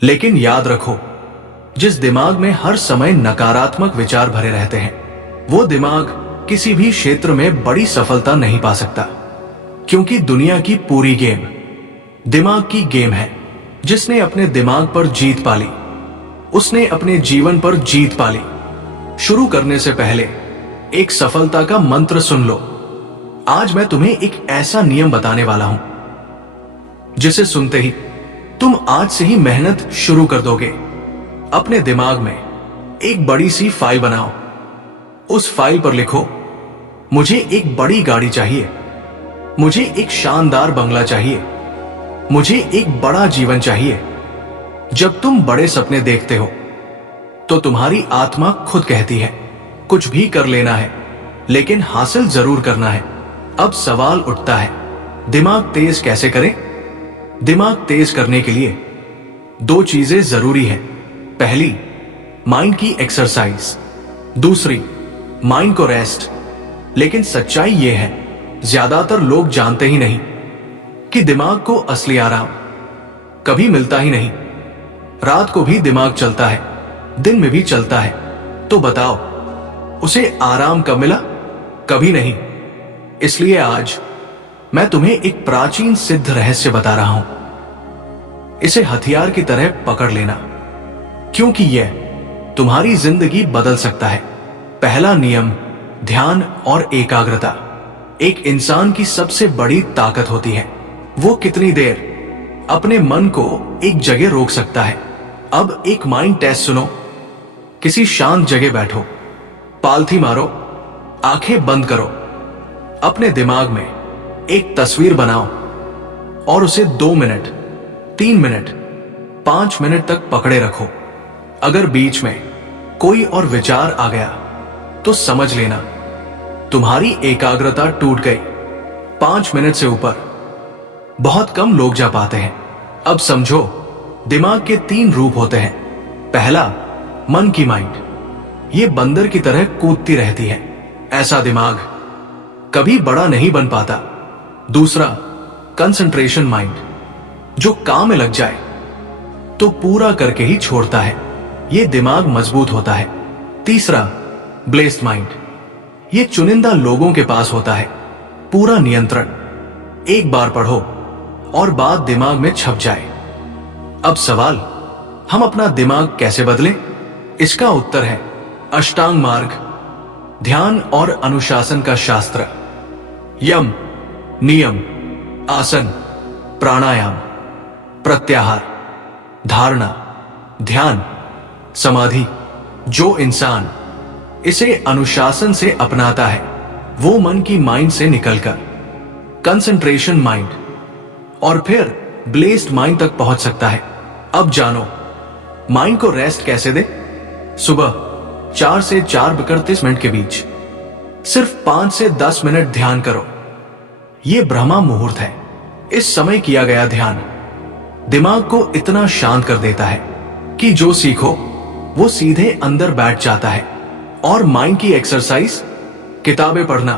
लेकिन याद रखो, जिस दिमाग में हर समय नकारात्मक विचार भरे रहते हैं, वो दिमाग किसी भी क्षेत्र में बड़ी सफलता नहीं पा सकता। क्योंकि दुनिया की पूरी गेम दिमाग की गेम है। जिसने अपने दिमाग पर जीत पाली, उसने अपने जीवन पर जीत पाली। शुरू करने से पहले एक सफलता का मंत्र सुन लो। आज मैं तुम्हें एक ऐसा नियम बताने वाला हूं जिसे सुनते ही तुम आज से ही मेहनत शुरू कर दोगे। अपने दिमाग में एक बड़ी सी फाइल बनाओ। उस फाइल पर लिखो, मुझे एक बड़ी गाड़ी चाहिए, मुझे एक शानदार बंगला चाहिए, मुझे एक बड़ा जीवन चाहिए। जब तुम बड़े सपने देखते हो तो तुम्हारी आत्मा खुद कहती है, कुछ भी कर लेना है, लेकिन हासिल जरूर करना है। अब सवाल उठता है, दिमाग तेज कैसे करें? दिमाग तेज करने के लिए दो चीजें जरूरी हैं। पहली, माइंड की एक्सरसाइज। दूसरी, माइंड को रेस्ट। लेकिन सच्चाई यह है, ज्यादातर लोग जानते ही नहीं कि दिमाग को असली आराम कभी मिलता ही नहीं। रात को भी दिमाग चलता है, दिन में भी चलता है। तो बताओ, उसे आराम कब मिला? कभी नहीं। इसलिए आज मैं तुम्हें एक प्राचीन सिद्ध रहस्य बता रहा हूं। इसे हथियार की तरह पकड़ लेना, क्योंकि यह तुम्हारी जिंदगी बदल सकता है। पहला नियम, ध्यान और एकाग्रता। एक इंसान की सबसे बड़ी ताकत होती है वो कितनी देर अपने मन को एक जगह रोक सकता है। अब एक माइंड टेस्ट सुनो। किसी शांत जगह बैठो, पालथी मारो, आंखें बंद करो, अपने दिमाग में एक तस्वीर बनाओ और उसे 2 मिनट, 3 मिनट, 5 मिनट तक पकड़े रखो। अगर बीच में कोई और विचार आ गया तो समझ लेना तुम्हारी एकाग्रता टूट गई। 5 मिनट से ऊपर बहुत कम लोग जा पाते हैं। अब समझो, दिमाग के 3 रूप होते हैं। पहला, मन की माइंड। ये बंदर की तरह कूदती रहती है। ऐसा दिमाग कभी बड़ा नहीं बन पाता। दूसरा, कंसंट्रेशन माइंड, जो काम में लग जाए तो पूरा करके ही छोड़ता है। ये दिमाग मजबूत होता है। तीसरा, ब्लेस्ड माइंड। ये चुनिंदा लोगों के पास होता है, पूरा नियंत्रण। एक बार पढ़ो और बात दिमाग में छप जाए। अब सवाल, हम अपना दिमाग कैसे बदलें? इसका उत्तर है अष्टांग मार्ग, ध्यान और अनुशासन का शास्त्र। यम, नियम, आसन, प्राणायाम, प्रत्याहार, धारणा, ध्यान, समाधि। जो इंसान इसे अनुशासन से अपनाता है वो मन की माइंड से निकलकर कंसंट्रेशन माइंड और फिर ब्लेस्ड माइंड तक पहुंच सकता है। अब जानो, माइंड को रेस्ट कैसे दे? सुबह 4 से 4:31 मिनट के बीच सिर्फ 5 से 10 मिनट ध्यान करो। यह ब्रह्मा मुहूर्त है। इस समय किया गया ध्यान दिमाग को इतना शांत कर देता है कि जो सीखो वो सीधे अंदर बैठ जाता है। और माइंड की एक्सरसाइज, किताबें पढ़ना।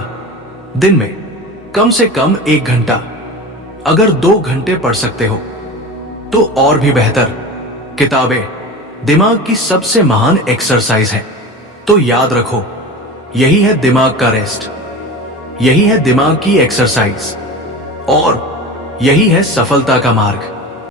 दिन में कम से कम 1 घंटा। अगर 2 घंटे पढ़ सकते हो तो और भी बेहतर। किताबें दिमाग की सबसे महान एक्सरसाइज है। तो याद रखो, यही है दिमाग का रेस्ट, यही है दिमाग की एक्सरसाइज और यही है सफलता का मार्ग।